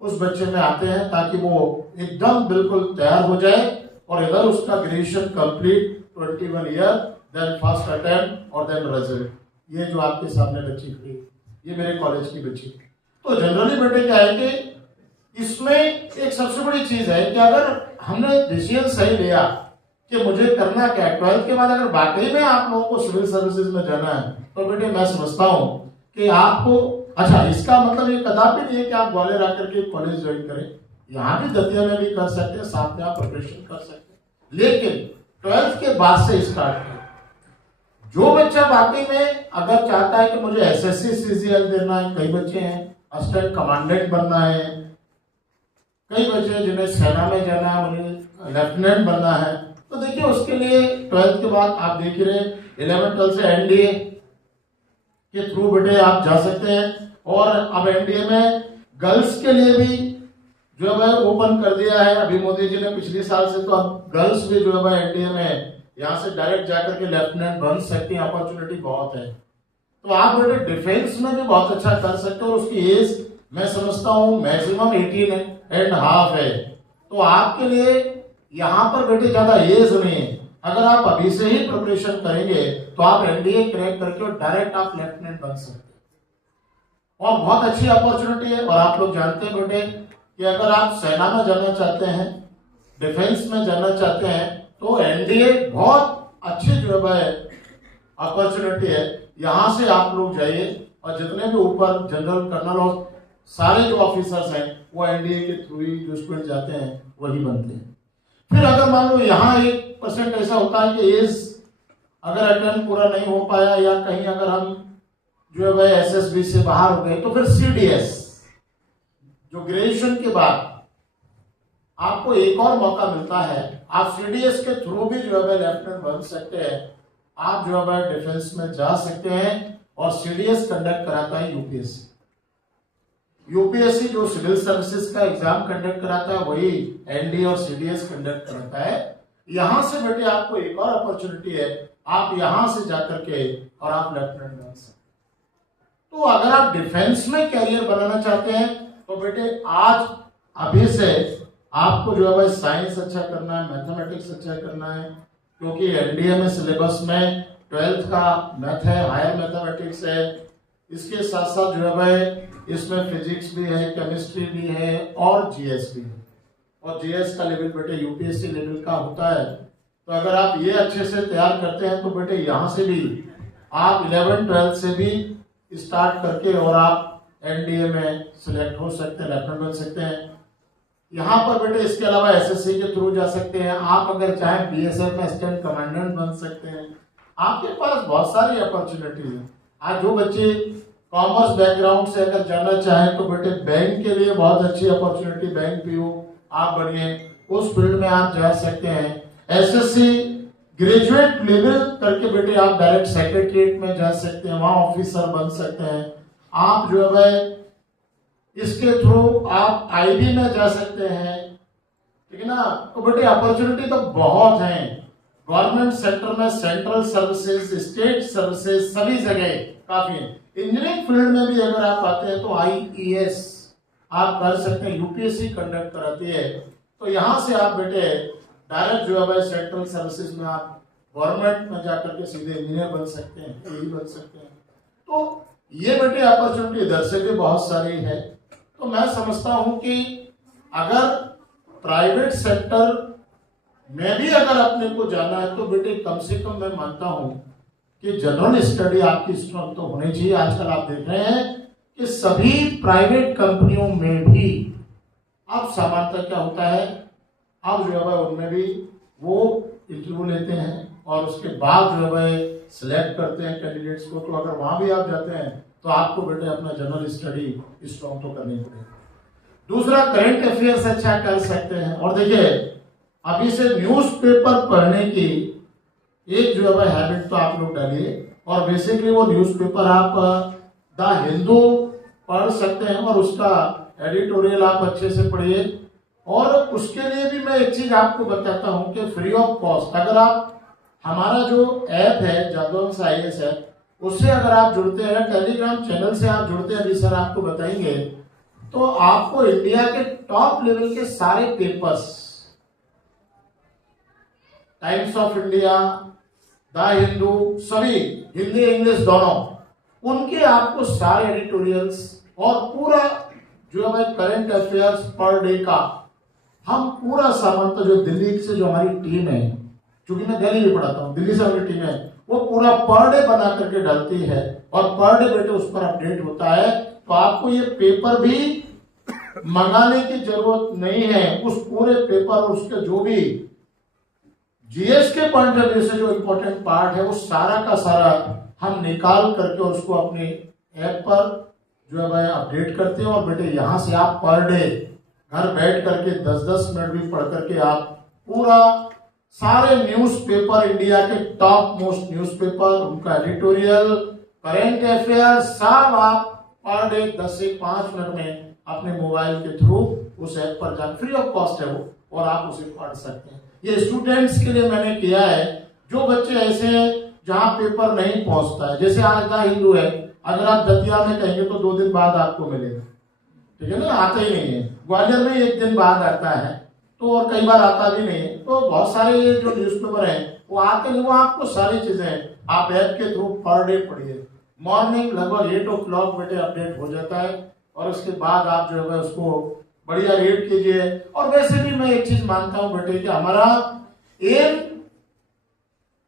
उस बच्चे में आते हैं ताकि वो एकदम बिल्कुल तैयार हो जाए, और इधर उसका graduation complete 21 year, then first attempt और देन रिजल्ट। ये जो आपके सामने बच्ची खड़ी, ये मेरे कॉलेज की बच्ची। तो जनरली बेटे क्या है कि इसमें एक सबसे बड़ी चीज है कि अगर हमने डिसीजन सही लिया कि मुझे करना क्या है 12th के बाद, अगर वाकई में आप लोगों को सिविल सर्विसेज में जाना है, तो बेटे मैं समझता हूं कि आपको, अच्छा इसका मतलब ये कदापि नहीं है कि आप ग्वालियर आकर के कॉलेज ज्वाइन करें, यहाँ भी दतिया में भी कर सकते हैं, साथ में आप प्रिपरेशन कर सकते हैं, लेकिन 12th के बाद से स्टार्ट करें। जो बच्चा वाकई में अगर चाहता है कि मुझे एसएससी सीजीएल देना है, कई बच्चे हैं असिस्टेंट कमांडेंट बनना है, कई बच्चे जिन्हें सेना में जाना है, मुझे लेफ्टिनेंट बनना है, तो देखिए उसके लिए 12th के बाद आप देख रहे 11th से एनडीए के थ्रू बेटे आप जा सकते हैं, और अब एनडीए में गर्ल्स के लिए भी जो है ओपन कर दिया है अभी मोदी जी ने पिछले साल से, तो अब गर्ल्स भी जो है एनडीए में यहाँ से डायरेक्ट जाकर के लेफ्टिनेंट बन सकती है, अपॉर्चुनिटी बहुत है। तो आप बेटे डिफेंस में भी बहुत अच्छा कर सकते हो, और उसकी एज मैं समझता हूँ मैक्सिमम 18.5 है, तो आपके लिए यहाँ पर बेटे ज्यादा एज नहीं है, अगर आप अभी से ही प्रिपरेशन करेंगे तो आप एनडीए क्रैक करके और डायरेक्ट आप लेफ्टिनेंट बन सकते हैं, और बहुत अच्छी अपॉर्चुनिटी है। और आप लोग जानते हैं बेटे कि अगर आप सेना में जाना चाहते हैं, डिफेंस में जाना चाहते हैं, तो एनडीए बहुत अच्छी जो है अपॉर्चुनिटी है, यहां से आप लोग जाइए, और जितने भी ऊपर जनरल कर्नल और सारे जो ऑफिसर्स हैं वो एनडीए के थ्रू ही जो स्टूडेंट जाते हैं वही बनते हैं। फिर अगर मान लो यहाँ 1% ऐसा होता है कि एज अगर अटेम्प्ट पूरा नहीं हो पाया, या कहीं अगर हम जो है एसएसबी से बाहर हो गए, तो फिर सीडीएस जो ग्रेजुएशन के बाद आपको एक और मौका मिलता है, आप सीडीएस के थ्रू भी जो है लेफ्टिनेंट बन सकते हैं, आप जो है डिफेंस में जा सकते हैं, और सीडीएस कंडक्ट कराता है यूपीएससी। यूपीएससी जो सिविल सर्विसेज का एग्जाम कंडक्ट कराता है वही एनडीए और सीडीएस कंडक्ट कराता है। यहां से बेटे आपको एक और अपॉर्चुनिटी है, आप यहां से जाकर के और आप लेफ्टिनेंट बन सकते। तो अगर आप डिफेंस में कैरियर बनाना चाहते हैं तो बेटे आज अभी से आपको जो है भाई साइंस अच्छा करना है, मैथमेटिक्स अच्छा करना है, क्योंकि एनडीए में सिलेबस में 12th का मैथ है, हायर मैथमेटिक्स है, इसके साथ साथ जो है भाई इसमें फिजिक्स भी है, केमिस्ट्री भी है और जीएस भी है। और जीएस का लेवल बेटे यूपीएससी लेवल का होता है। तो अगर आप ये अच्छे से तैयार करते हैं तो बेटे यहाँ से भी आप 11-12 से भी स्टार्ट करके और आप एनडीए में सिलेक्ट हो सकते हैं, लेफ्टिनेंट बन सकते हैं। यहाँ पर बेटे इसके अलावा एसएससी के थ्रू जा सकते हैं। आप अगर चाहें बीएसएफ में असिस्टेंट कमांडेंट बन सकते हैं। आपके पास बहुत सारी अपॉर्चुनिटीज है। आज जो बच्चे कॉमर्स बैकग्राउंड से अगर जाना चाहें तो बेटे बैंक के लिए बहुत अच्छी अपॉर्चुनिटी, बैंक पीओ आप बनिए, उस फील्ड में आप जा सकते हैं। एसएससी ग्रेजुएट लेवल करके बेटे आप डायरेक्ट सेक्रेटरीट में जा सकते हैं, वहां ऑफिसर बन सकते हैं। आप जो है इसके थ्रू आप आईबी में जा सकते हैं, ठीक है ना। तो बेटे अपॉर्चुनिटी तो बहुत है गवर्नमेंट सेक्टर में, सेंट्रल सर्विसेज, स्टेट सर्विसेज, सभी जगह काफी है। इंजीनियरिंग फील्ड में भी अगर आप आते हैं तो आईईएस आप कर सकते हैं, यूपीएससी कंडक्ट कराती है। तो यहां से आप बेटे डायरेक्ट जो है भाई सेंट्रल सर्विसेज में आप गवर्नमेंट में जाकर के सीधे इंजीनियर बन सकते हैं, यही बन सकते हैं। तो ये बेटे अपॉर्चुनिटी इधर से भी बहुत सारी है। तो मैं समझता हूं कि अगर प्राइवेट सेक्टर में भी अगर अपने को जाना है तो बेटे कम से कम मैं मानता हूं कि जनरल स्टडी आपकी स्ट्रॉन्ग तो होनी चाहिए। आजकल आप देख रहे हैं कि सभी प्राइवेट कंपनियों में भी अब सामान्यतः क्या होता है, अब जो है उनमें भी वो इंटरव्यू लेते हैं और उसके बाद जो है सिलेक्ट करते हैं कैंडिडेट्स को। तो अगर वहां भी आप जाते हैं तो आपको बेटे अपना जनरल स्टडी स्ट्रॉन्ग तो करनी पड़ेगी। दूसरा, करंट अफेयर्स अच्छा कर सकते हैं। और देखिए अभी से न्यूज़पेपर पढ़ने की एक जो है हैबिट तो आप लोग डालिए, और बेसिकली वो न्यूज़पेपर आप द हिंदू पढ़ सकते हैं और उसका एडिटोरियल आप अच्छे से पढ़िए। और उसके लिए भी मैं एक चीज आपको बताता हूं कि फ्री ऑफ कॉस्ट अगर आप हमारा जो ऐप है जादवंश आईएएस ऐप, उससे अगर आप जुड़ते हैं, टेलीग्राम चैनल से आप जुड़ते हैं, अभी सर आपको बताएंगे, तो आपको इंडिया के टॉप लेवल के सारे papers, times of India, the Hindu, सभी हिंदी इंग्लिश दोनों, उनके आपको सारे एडिटोरियल्स और पूरा जो है करंट अफेयर्स पर डे का हम पूरा सामान्यतः जो दिल्ली से जो हमारी टीम है, क्योंकि मैं दिल्ली भी पढ़ाता हूँ, दिल्ली से हमारी टीम है, वो पूरा पर डे बना करके डालती है और पर डे बेटे उस पर अपडेट होता है। तो आपको ये पेपर भी मंगाने की जरूरत नहीं है। उस पूरे पेपर और उसके जो भी जीएस के पॉइंट ऑफ व्यू से जो इंपॉर्टेंट पार्ट है वो सारा का सारा हम निकाल करके उसको अपने ऐप पर जो है भाई अपडेट करते हैं। और बेटे यहाँ से आप पर डे घर बैठ करके 10-10 मिनट भी पढ़ करके आप पूरा सारे न्यूज़पेपर, इंडिया के टॉप मोस्ट न्यूज़पेपर, उनका एडिटोरियल, करंट अफेयर सब आप पर डे 10 से 5 मिनट में अपने मोबाइल के थ्रू उस ऐप पर जा, फ्री ऑफ कॉस्ट है वो, और आप उसे पढ़ सकते हैं। ये स्टूडेंट्स के लिए मैंने किया है। जो बच्चे ऐसे हैं जहां पेपर नहीं पहुंचता है, जैसे आज द हिंदू है, अगर आप दतिया में कहेंगे तो 2 दिन बाद आपको मिलेगा, ठीक है ना, आता ही नहीं है। ग्वालियर में 1 दिन बाद आता है, तो और कई बार आता भी नहीं है। तो बहुत सारे ये जो न्यूज़पेपर हैं वो आते नहीं, वो आपको सारी चीजें आप ऐप के थ्रू पर डे पढ़िए। मॉर्निंग लगभग 8 o'clock बेटे अपडेट हो जाता है और उसके बाद आप जो है उसको बढ़िया रीड कीजिए। और वैसे भी मैं एक चीज मानता हूं बेटे कि हमारा एम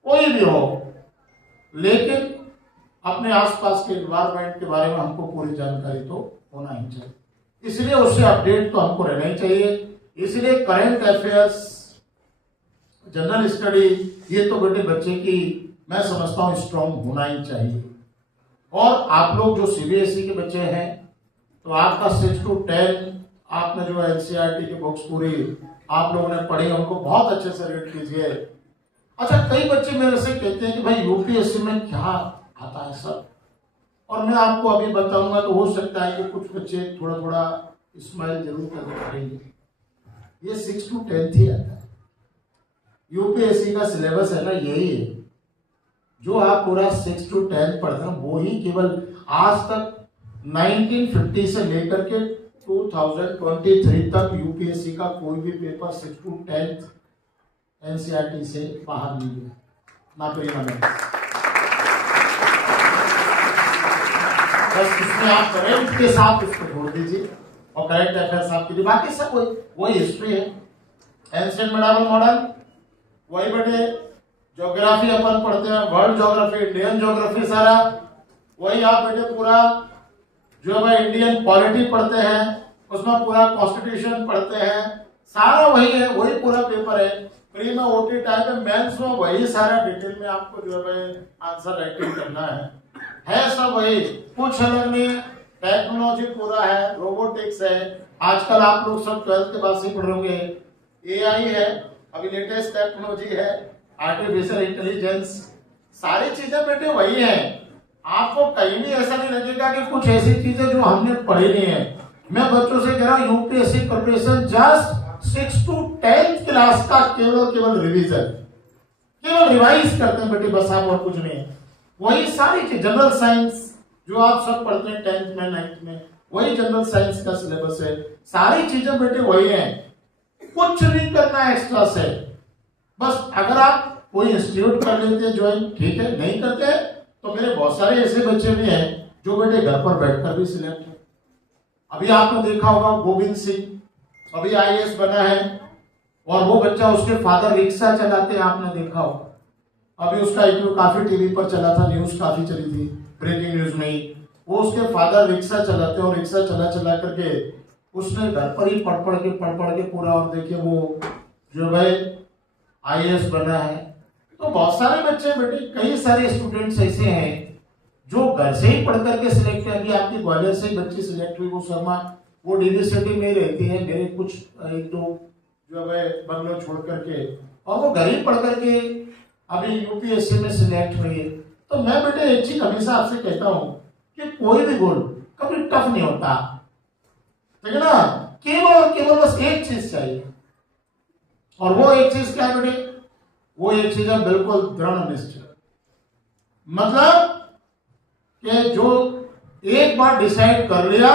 कोई भी हो, लेकिन अपने आसपास के एनवायरमेंट के बारे में हमको पूरी जानकारी तो होना ही चाहिए, इसलिए उससे अपडेट तो हमको रहना ही चाहिए। इसलिए करंट अफेयर्स, जनरल स्टडी, ये तो बेटे बच्चे की मैं समझता हूं स्ट्रांग होना ही चाहिए। और आप लोग जो सीबीएसई के बच्चे हैं तो आपका 6 to 10 आपने जो एनसीईआरटी की बुक्स पूरी आप लोगों ने पढ़ी, उनको बहुत अच्छे से रीड कीजिए। अच्छा, कई बच्चे मेरे से कहते हैं कि भाई यूपीएससी में क्या आता है सर, और मैं आपको अभी बताऊंगा तो हो सकता है कि कुछ बच्चे थोड़ा थोड़ा स्माइल जरूर कर करेंगे। ये 6 to 10 ही आता है। यूपीएससी का सिलेबस है ना यही है, जो आप पूरा 6 to 10 पढ़ते हैं वो ही केवल आज तक 1950 से लेकर के 2023 तक यूपीएससी का कोई भी पेपर 6 to 10 एनसीईआरटी से बाहर नहीं गया ना प्रीलिमिनरी। बस इसमें आप करेंट के साथ उसको छोड़ दीजिए और करेंट अफेयर्स आप कीजिए, बाकी सब वही हिस्ट्री है, एंशिएंट मिडावल मॉडर्न वही बेटे, ज्योग्राफी अपन पढ़ते हैं, वर्ल्ड ज्योग्राफी, इंडियन ज्योग्राफी सारा वही आप बेटे, पूरा जो है इंडियन पॉलिटी पढ़ते हैं, उसमें पूरा कॉन्स्टिट्यूशन पढ़ते हैं, सारा वही है, वही पूरा पेपर है। प्री में ओटी टाइप है, मेंस में वही सारा डिटेल में आपको जो है आंसर राइटिंग करना है सब वही, कुछ अलग नहीं है। टेक्नोलॉजी पूरा है, रोबोटिक्स है, आजकल आप लोग सब 12th के बाद से पढ़ रहे, एआई है, अभी लेटेस्ट टेक्नोलॉजी है, आर्टिफिशियल इंटेलिजेंस, सारी चीजें बेटे वही है। आपको कहीं भी ऐसा नहीं लगेगा कि कुछ ऐसी चीजें जो हमने पढ़ी नहीं है। मैं बच्चों से कह रहा हूं UPSC preparation just 6 to 10 class का केवल रिवीजन, केवल रिवाइज करते हैं बेटे, बस आप और कुछ नहीं है। वही सारी चीज, जनरल साइंस जो आप सब पढ़ते हैं 10th में 9th में, वही जनरल साइंस का सिलेबस है, सारी चीजें बेटे वही है, कुछ नहीं करना एक्स्ट्रा से। बस अगर आप कोई इंस्टीट्यूट कर लेते हैं ज्वाइन, ठीक है, नहीं करते तो मेरे बहुत सारे ऐसे बच्चे भी हैं जो बेटे घर पर बैठकर भी सिलेक्ट है। अभी आपने देखा होगा गोविंद सिंह अभी आईएएस बना है, और वो बच्चा, उसके फादर रिक्शा चलाते हैं, आपने देखा होगा। अभी उसका इंटरव्यू काफी टीवी पर चला था, न्यूज काफी चली थी, ब्रेकिंग न्यूज में ही। वो उसके फादर रिक्शा चलाते हैं और रिक्शा चला करके उसने घर पर ही पढ़ के पूरा, और देखिए वो जो है आईएएस बना है। तो बहुत सारे बच्चे बेटे, कई सारे स्टूडेंट्स ऐसे हैं जो घर से ही पढ़ करके सिलेक्ट है। अभी आपकी ग्वालियर से ही बच्ची सिलेक्ट हुई, वो शर्मा, वो डीवी सिटी में ही रहती है, मेरे कुछ एक दो जो है बंगलो छोड़ करके, और वो घर ही पढ़ करके अभी यूपीएससी में सिलेक्ट हुई है। तो मैं बेटे एक चीज हमेशा आपसे कहता हूं कि कोई भी गोल कभी टफ नहीं होता, ठीक है ना, केवल बस एक चीज चाहिए, और वो एक चीज क्या है बेटे, वो एक चीज है बिल्कुल दृढ़ निश्चय। मतलब कि जो एक बार डिसाइड कर लिया।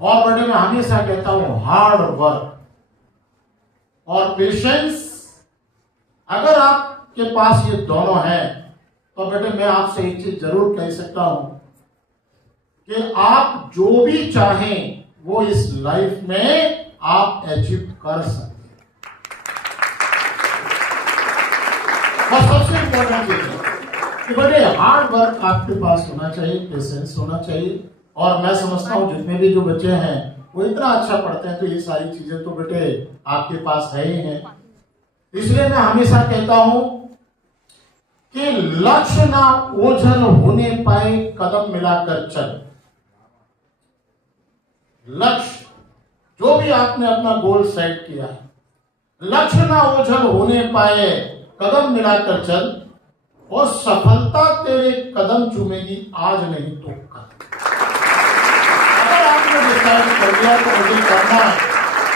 और बेटे मैं हमेशा कहता हूं हार्ड वर्क और पेशेंस, अगर आपके पास ये दोनों हैं तो बेटे मैं आपसे एक चीज जरूर कह सकता हूं कि आप जो भी चाहें वो इस लाइफ में आप अचीव कर सकते हैं। बस सबसे इंपॉर्टेंट चीज है कि बेटे हार्ड वर्क आपके पास होना चाहिए, पेशेंस होना चाहिए। और मैं समझता हूं जितने भी जो बच्चे हैं वो इतना अच्छा पढ़ते हैं, तो ये सारी चीजें तो बेटे आपके पास है ही है। इसलिए मैं हमेशा कहता हूं कि लक्ष्य ना ओझल होने पाए, कदम मिलाकर चल। लक्ष्य जो भी आपने अपना गोल सेट किया है, लक्ष्य ना ओझल होने पाए, कदम मिलाकर चल, और सफलता तेरे कदम चूमेगी आज नहीं तो कल। अगर आपने डिसाइड कर लिया तो मुझे करना है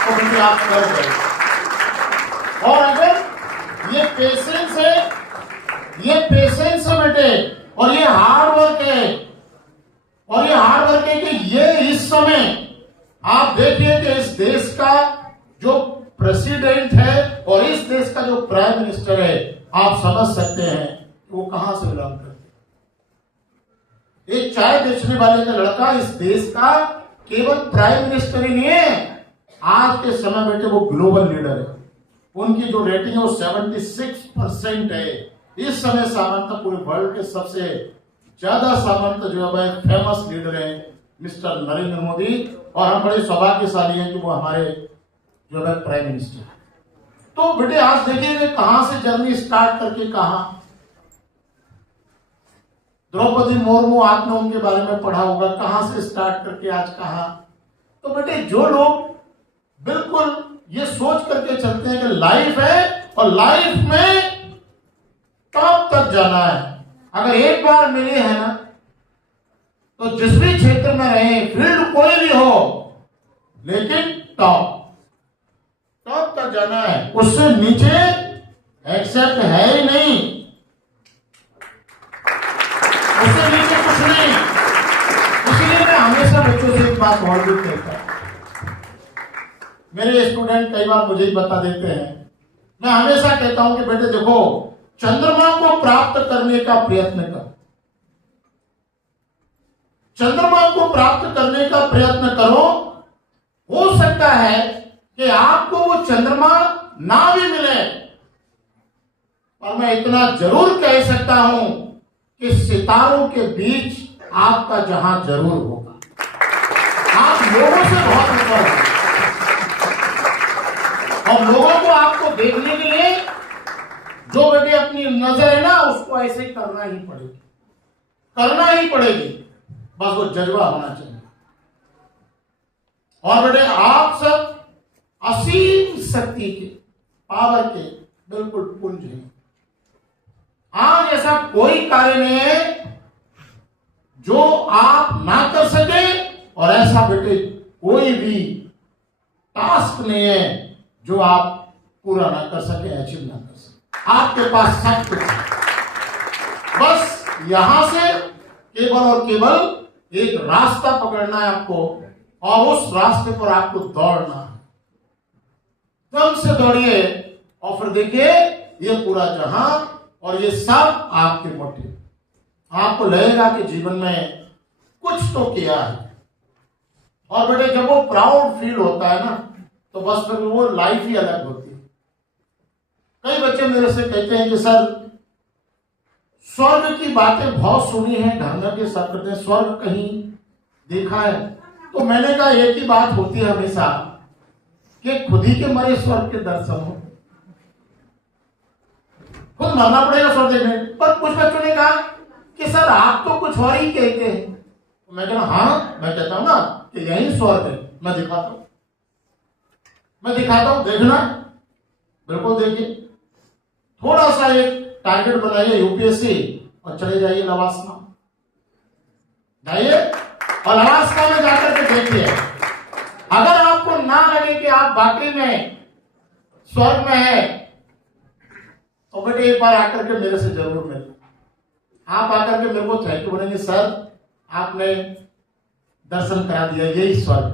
तो मुझे आप कर गए। और अगर ये पेशेंस है बेटे, और ये हार्ड वर्क है, कि ये इस समय आप देखिए कि इस देश का जो प्रेसिडेंट है और इस देश का जो प्राइम मिनिस्टर है, आप समझ सकते हैं वो कहां से बिलोंग करते हैं। एक चाय बेचने वाले का लड़का इस देश का केवल प्राइम मिनिस्टर ही नहीं है, आज के समय बेटे वो ग्लोबल लीडर है। उनकी जो रेटिंग है वो 76% है। इस समय सामान्यतः पूरे वर्ल्ड के सबसे ज्यादा सामान्यतः जो है फेमस लीडर है मिस्टर नरेंद्र मोदी, और हम बड़े सौभाग्यशाली हैं कि वो हमारे जो है प्राइम मिनिस्टर। तो बेटे आज देखिए कहां से जर्नी स्टार्ट करके कहां। द्रौपदी मुर्मू, आपने उनके बारे में पढ़ा होगा, कहां से स्टार्ट करके आज कहां। तो बेटे जो लोग बिल्कुल ये सोच करके चलते हैं कि लाइफ है और लाइफ में टॉप तक जाना है, अगर एक बार मिले हैं ना तो जिस भी क्षेत्र में रहे, फील्ड कोई भी हो, लेकिन टॉप तक जाना है, उससे नीचे एक्सेप्ट है ही नहीं, उससे नीचे कुछ नहीं। इसलिए मैं हमेशा बच्चों से एक बात और भी कहता हूं, मेरे स्टूडेंट कई बार मुझे ही बता देते हैं, मैं हमेशा कहता हूं कि बेटे देखो, चंद्रमा को प्राप्त करने का प्रयत्न कर, चंद्रमा को प्राप्त करने का प्रयत्न करो। हो सकता है कि आपको वो चंद्रमा ना भी मिले, और मैं इतना जरूर कह सकता हूं कि सितारों के बीच आपका जहां जरूर होगा। आप लोगों से बहुत ऊपर हैं, और लोगों को आपको देखने के लिए जो बेटे अपनी नजर है ना, उसको ऐसे करना ही पड़ेगी, करना ही पड़ेगी, बस वो जज्बा होना चाहिए। और बेटे आप सब असीम शक्ति के, पावर के बिल्कुल पुंज हैं। आज ऐसा कोई कार्य नहीं है जो आप ना कर सके, और ऐसा बेटे कोई भी टास्क नहीं है जो आप पूरा ना कर सके, अचीव ना कर सके। आपके पास सब कुछ है, बस यहां से केवल और केवल एक रास्ता पकड़ना है आपको, और उस रास्ते पर आपको दौड़ना है। दम से दौड़िए, और फिर देखिए ये पूरा जहां और ये सब आपके मुट्ठी। आपको लगेगा कि जीवन में कुछ तो किया है। और बेटे जब वो प्राउड फील होता है ना, तो बस फिर वो लाइफ ही अलग होती है। कई बच्चे मेरे से कहते हैं कि सर, स्वर्ग की बातें बहुत सुनी है, ढंग के सब करते हैं, स्वर्ग कहीं देखा है? तो मैंने कहा एक ही बात होती है हमेशा, कि खुद ही के मरे स्वर्ग के दर्शन हो, खुद मरना पड़ेगा स्वर्ग देखने। पर कुछ बच्चों ने कहा कि सर आप तो कुछ और ही कहते हैं। तो मैं कहना हाँ, मैं कहता हूं ना कि यही स्वर्ग है, मैं दिखाता हूं, मैं दिखाता हूं, देखना बिल्कुल देखिए। थोड़ा सा एक टारगेट बनाइए यूपीएससी, और चले जाइए लवासना, जाइए और लवासना में जाकर के देखिए। अगर आपको ना लगे कि आप वाकई में स्वर्ग में है, तो बेटे एक बार आकर के मेरे से जरूर मिले। आप आकर के मेरे को थैंक यू बोलेंगे, सर आपने दर्शन करा दिया, यही स्वर्ग।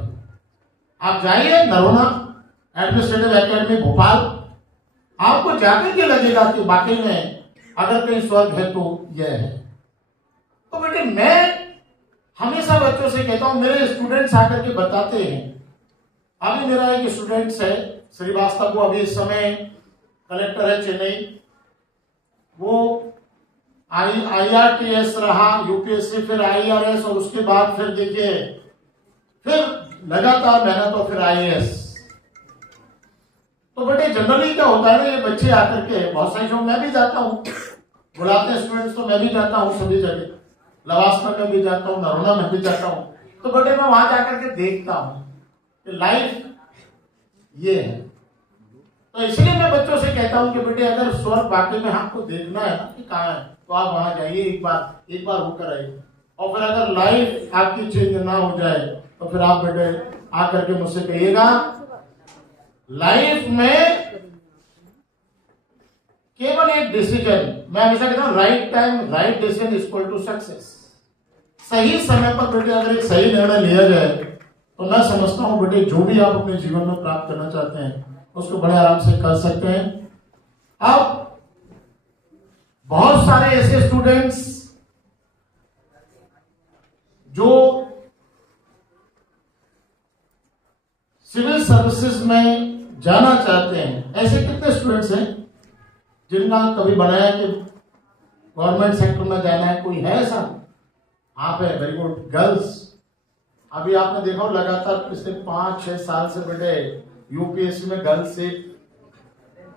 आप जाइए नरोना एडमिनिस्ट्रेटिव एकेडमी भोपाल, आपको जाकर के लगेगा कि वाकई में अगर कहीं स्वर्ग है तो यह है। तो बेटे मैं हमेशा बच्चों से कहता हूं, मेरे स्टूडेंट्स आकर के बताते हैं। अभी मेरा एक स्टूडेंट्स है श्रीवास्तव, वो अभी इस समय कलेक्टर है चेन्नई, वो IRTS रहा, यूपीएससी, फिर IRS, और उसके बाद फिर देखिए फिर लगातार मेहनत, और फिर IAS। तो बेटे जनरली क्या होता है ना, ये बच्चे आकर के बहुत सारी जगह मैं भी जाता हूँ, बुलाते हैं स्टूडेंट्स, तो मैं भी जाता हूँ सभी जगह, लवासना में भी जाता हूँ, नरोना में भी जाता हूँ। तो बेटे मैं वहां जाकर के देखता हूँ कि लाइफ ये है। तो इसलिए मैं बच्चों से कहता हूं कि बेटे अगर स्वर्ग वाकई में आपको देखना है कि कहाँ है, तो आप वहां जाइए, एक बार होकर आइए। और फिर अगर लाइफ आपकी चेंज ना हो जाए, तो फिर आप बेटे आकर के मुझसे कहिएगा। लाइफ में केवल एक डिसीजन, मैं हमेशा कहता हूं, right time right decision equal to success. सही समय पर बेटे अगर एक सही निर्णय लिया जाए, तो मैं समझता हूं बेटे जो भी आप अपने जीवन में प्राप्त करना चाहते हैं उसको बड़े आराम से कर सकते हैं। अब बहुत सारे ऐसे स्टूडेंट्स जो सिविल सर्विसेज में जाना चाहते हैं, ऐसे कितने स्टूडेंट्स हैं जिनका कभी बनाया कि गवर्नमेंट सेक्टर में जाना है? कोई है ऐसा? आप है, वेरी गुड। गर्ल्स, अभी आपने देखा हो लगातार पिछले 5-6 साल से बेटे यूपीएससी में गर्ल्स सीट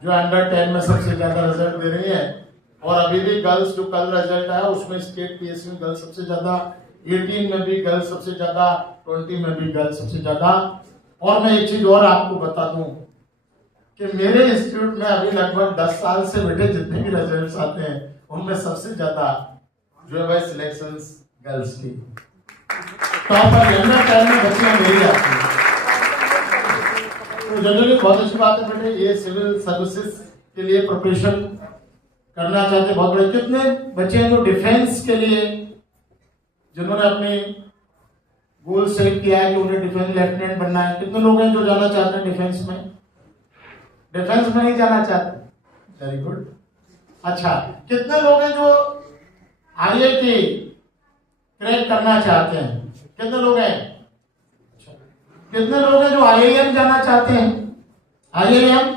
जो अंडर 10 में सबसे ज्यादा रिजल्ट दे रही है, और अभी भी गर्ल्स जो कल रिजल्ट आया उसमें स्टेट पीएससी में गर्ल्स सबसे ज्यादा, 18 में भी गर्ल्स सबसे ज्यादा, 20 में भी गर्ल्स सबसे ज्यादा। और मैं एक चीज और आपको बता दूं कि मेरे इंस्टीट्यूट में अभी लगभग 10 साल से बेटे जितने भी रिजल्ट आते हैं उनमें सबसे ज्यादा जो है सिलेक्शन गर्ल्स की। टॉपर जनरल टाइम में बच्चियां मिल जाती हैं। तो जनरली बहुत अच्छी बात है बेटे, ये सिविल सर्विसेज के लिए प्रिपरेशन करना चाहते बहुत बड़े। कितने बच्चे हैं जो डिफेंस के लिए, जिन्होंने अपने गोल सेट किया है कि उन्हें डिफेंस लेफ्टिनेंट बनना है? कितने लोग हैं जो जाना चाहते हैं डिफेंस में? डिफेंस में नहीं जाना चाहते? Very good. अच्छा, कितने लोग हैं जो IIT क्रैक करना चाहते हैं? कितने लोग हैं? कितने लोग हैं जो IIM जाना चाहते हैं? IIM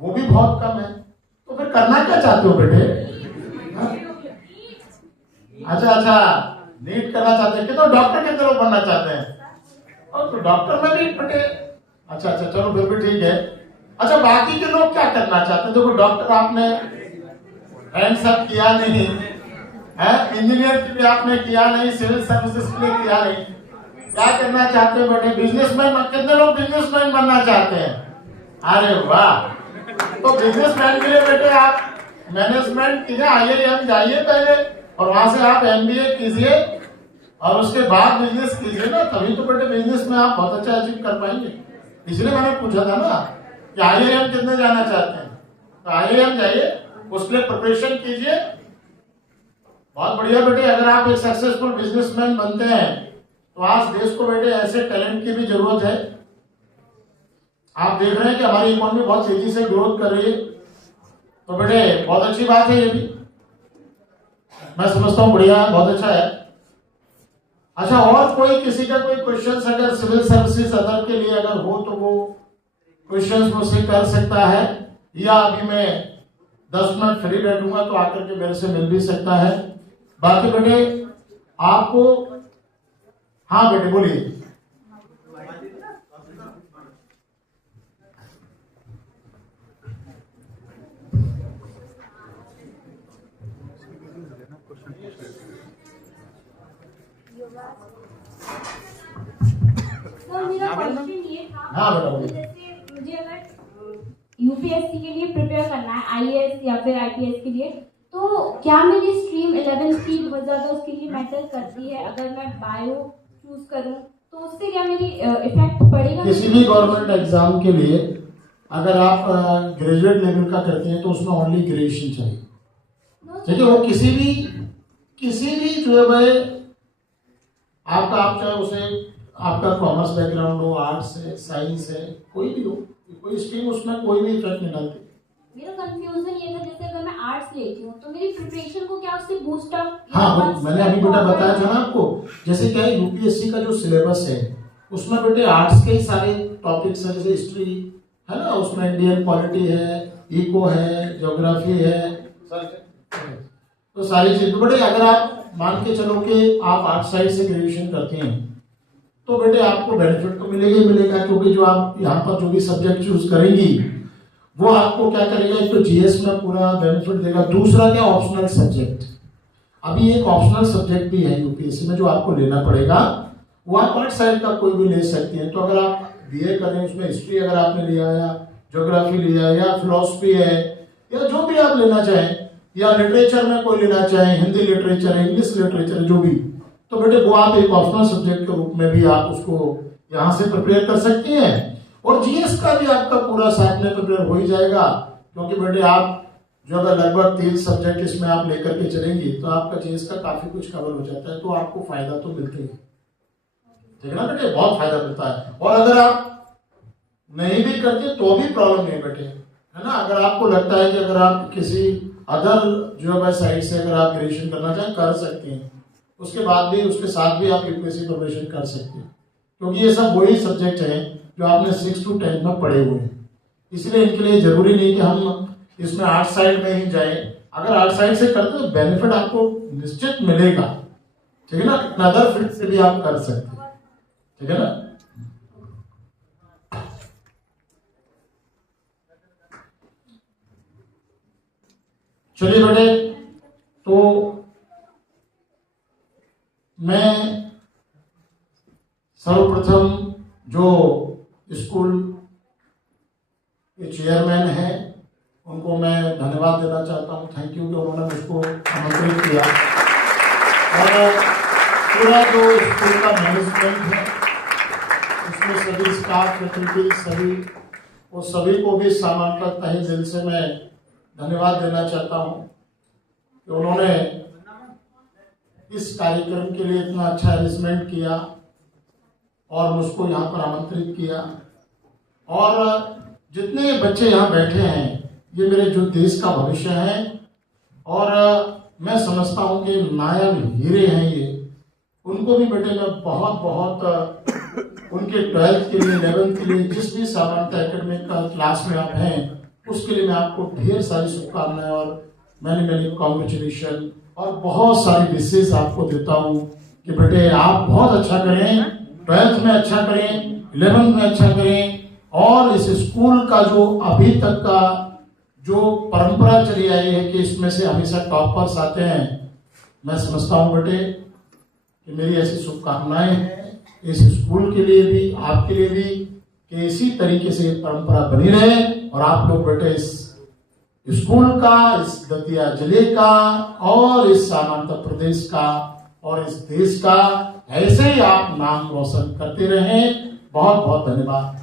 वो भी बहुत कम है। तो फिर करना क्या चाहते हो बेटे? अच्छा, नीट करना चाहते हैं। कितने डॉक्टर, कितने लोग बनना चाहते हैं? और तो डॉक्टर में भी बेटे, अच्छा चलो फिर भी ठीक है। अच्छा, बाकी के लोग क्या करना चाहते हैं? देखो डॉक्टर आपने हैंड्स अप किया नहीं है, इंजीनियर के लिए आपने किया नहीं, सिविल सर्विसेज के लिए किया नहीं, क्या करना चाहते हो बेटे? बिजनेसमैन। कितने लोग बिजनेसमैन बनना चाहते हैं? अरे वाह, तो बिजनेसमैन के लिए बेटे आप मैनेजमेंट कीजिए, IIM जाइए पहले और वहां से आप MBA कीजिए और उसके बाद बिजनेस कीजिए ना, तभी तो बेटे बिजनेस में आप बहुत अच्छा अचीव कर पाएंगे। इसलिए मैंने पूछा था ना कि IIM कितने जाना चाहते हैं, तो IIM जाइए, उसके लिए प्रिपरेशन कीजिए। बहुत बढ़िया बेटे, अगर आप एक सक्सेसफुल बिजनेसमैन बनते हैं तो आज देश को बेटे ऐसे टैलेंट की भी जरूरत है। आप देख रहे हैं कि हमारी इकोनॉमी बहुत तेजी से ग्रोथ कर रही है, तो बेटे बहुत अच्छी बात है, ये भी मैं समझता हूँ बढ़िया, बहुत अच्छा है। अच्छा, और कोई किसी का कोई क्वेश्चंस अगर सिविल सर्विसेज अदर के लिए अगर हो तो वो क्वेश्चंस मुझसे कर सकता है, या अभी मैं 10 मिनट फ्री बैठूंगा तो आकर के मेरे से मिल भी सकता है। बाकी बेटे आपको, हाँ बेटे बोलिए। मेरा क्वेश्चन ये था, हाँ बताओ। जैसे मुझे अगर UPSC के लिए प्रिपेयर करना है, IAS या फिर IPS के लिए, तो क्या मेरी स्ट्रीम 11th की बहुत ज़्यादा उसके लिए मैटर करती है? अगर मैं बायो चूज करूं तो उससे क्या मेरी इफेक्ट पड़ेगा? किसी भी गवर्नमेंट एग्जाम के लिए अगर आप ग्रेजुएट लेवल का करते हैं तो उसमें ओनली ग्रेजुएशन चाहिए, ठीक है? वो किसी भी जो है भाई आपका, आप चाहे उसे आपका कॉमर्स बैकग्राउंड हो, आर्ट्स है, साइंस है, कोई भी हो, कोई स्ट्रीम, उसमें कोई भी इफेक्ट नहीं डालती। मेरा कंफ्यूजन ये था, जैसे अगर मैं आर्ट्स लेती हूँ तो मेरी प्रिपरेशन को क्या उससे बूस्ट अप? हाँ, मैंने अभी बेटा बताया था ना आपको, जैसे क्या है UPSC का जो सिलेबस है उसमें बेटे आर्ट्स के ही सारे टॉपिक्स हैं, जैसे हिस्ट्री है ना, उसमें इंडियन पॉलिटी है, इको है, ज्योग्राफी है, तो सारी चीज बेटे, अगर आप मान के चलो कि आप आर्ट साइड से ग्रेजुएशन करते हैं तो बेटे आपको बेनिफिट तो मिलेगा ही मिलेगा, क्योंकि जो आप यहाँ पर जो भी सब्जेक्ट चूज करेंगी वो आपको क्या करेगा, एक तो GS में पूरा बेनिफिट देगा, दूसरा क्या ऑप्शनल सब्जेक्ट, अभी एक ऑप्शनल सब्जेक्ट भी है UPSC में जो आपको लेना पड़ेगा, वो आप आर्ट साइड का कोई भी ले सकते हैं। तो अगर आप BA कर रहे हैं, उसमें हिस्ट्री अगर आपने लिया या ज्योग्राफी लिया या फिलोसफी है या जो भी आप लेना चाहें, या लिटरेचर में कोई लेना चाहें, हिंदी लिटरेचर है, इंग्लिश लिटरेचर है, जो भी, तो बेटे वो आप एक ऑप्शनल सब्जेक्ट के रूप में भी आप उसको यहाँ से प्रिपेयर कर सकती हैं, और GS का भी आपका पूरा साथ में प्रिपेयर हो ही जाएगा, क्योंकि बेटे आप जो अगर लगभग 3 सब्जेक्ट इसमें आप लेकर के चलेंगी तो आपका GS का काफी कुछ कवर हो जाता है, तो आपको फायदा तो मिलता ही है, ठीक है ना बेटे, बहुत फायदा मिलता है। और अगर आप नहीं भी करते तो भी प्रॉब्लम नहीं बेटे, है ना, अगर आपको लगता है कि अगर आप किसी अदर जो है साइड से अगर आप ग्रेजुएशन करना चाहें कर सकते हैं, उसके बाद भी उसके साथ भी आप UPSC प्रिपरेशन कर सकते हैं, क्योंकि ये सब वही सब्जेक्ट हैं जो आपने 6 to 10 में पढ़े हुए हैं, इसलिए इनके लिए जरूरी नहीं कि हम इसमें आर्ट साइड में ही जाएं। अगर आर्ट साइड से करते तो बेनिफिट आपको निश्चित मिलेगा, ठीक है ना, अदर फील्ड से भी आप कर सकते हैं, ठीक है ना। चलिए बेटे, तो मैं सर्वप्रथम जो स्कूल के चेयरमैन हैं उनको मैं धन्यवाद देना चाहता हूं, थैंक यू कि उन्होंने मुझको आमंत्रित किया। और पूरा जो स्कूल का मैनेजमेंट है, उसमें सभी स्टाफ फैकल्टी सभी को भी सामान्यतः तहे दिल से मैं धन्यवाद देना चाहता हूँ कि उन्होंने इस कार्यक्रम के लिए इतना अच्छा अरेंजमेंट किया और मुझको यहाँ पर आमंत्रित किया। और जितने बच्चे यहाँ बैठे हैं, ये मेरे जो देश का भविष्य है और मैं समझता हूँ कि नायाब हीरे हैं ये। उनको भी बेटे मैं बहुत उनके 12th के लिए 11th के लिए जिस भी सामान्य एकेडमिक क्लास में आप हैं उसके लिए मैं आपको ढेर सारी शुभकामनाएं और मैनी कॉन्ग्रेचुलेशन और बहुत सारी विशेष आपको देता हूँ कि बेटे आप बहुत अच्छा करें, 12th में अच्छा करें, 11th में अच्छा करें और इस स्कूल का जो अभी तक का जो परंपरा चली आई है कि इसमें से हमेशा टॉपर्स आते हैं, मैं समझता हूँ बेटे कि मेरी ऐसी शुभकामनाएं हैं इस स्कूल के लिए भी, आपके लिए भी, कि इसी तरीके से परंपरा बनी रहे और आप लोग बेटे इस स्कूल का, इस दतिया जिले का और इस सामान्य प्रदेश का और इस देश का ऐसे ही आप नाम रोशन करते रहें। बहुत बहुत धन्यवाद।